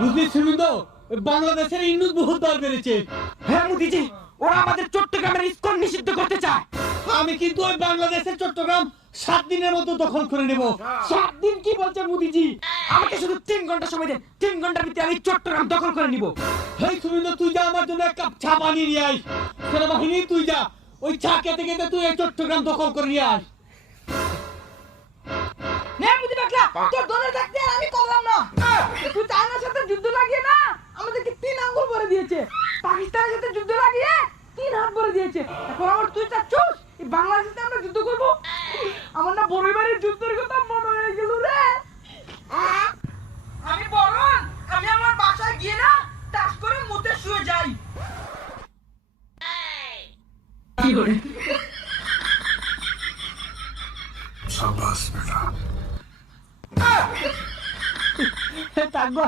বুঝেছিস তো, বাংলাদেশের ইন্নুস বহুত বার বেড়েছে। হ্যাঁ মোদিজি, ওরা আমাদের চট্টগ্রামের ইসকন নিষিদ্ধ করতে চায়। আমি কিন্তু ওই বাংলাদেশের চট্টগ্রাম 7 দিনের মতো দখল করে নেব। 7 দিন কি বলছে মোদিজি? আমাকে শুধু 3 ঘন্টা সময় দেন, 3 ঘন্টার ভিতরে আমি চট্টগ্রাম দখল করে নিব। হেই সুমিন্দর, তুই যা আমার জন্য 1 কাপ চা বানিয়ে নিয়ে আয়। সেনাবাহিনী তুই যা, ওই চা খেতে খেতে তুই এই চট্টগ্রাম দখল করে নিয়ে আয়। নে মুদি বাকলা, তোর দলে থাকতে আর আমি করলাম না। তুই চায়নার সাথে যুদ্ধ লাগিয়ে না আমাদেরকে 3 আঙ্গুল ভরে দিয়েছে, পাকিস্তানের সাথে যুদ্ধ লাগিয়ে 3 হাত ভরে দিয়েছে। এখন আমার তুই চাচ্ছস এই বাংলাদেশের সাথে আমরা যুদ্ধ করব? আমার না বড়ইবাড়ির যুদ্ধের কথা মনে হয়ে গেল রে। আমি বলুন, আমি আমার বাসায় গিয়ে না টাস করে মুতে শুয়ে যাই। কি করে शाबाश बेटा। থাকবো।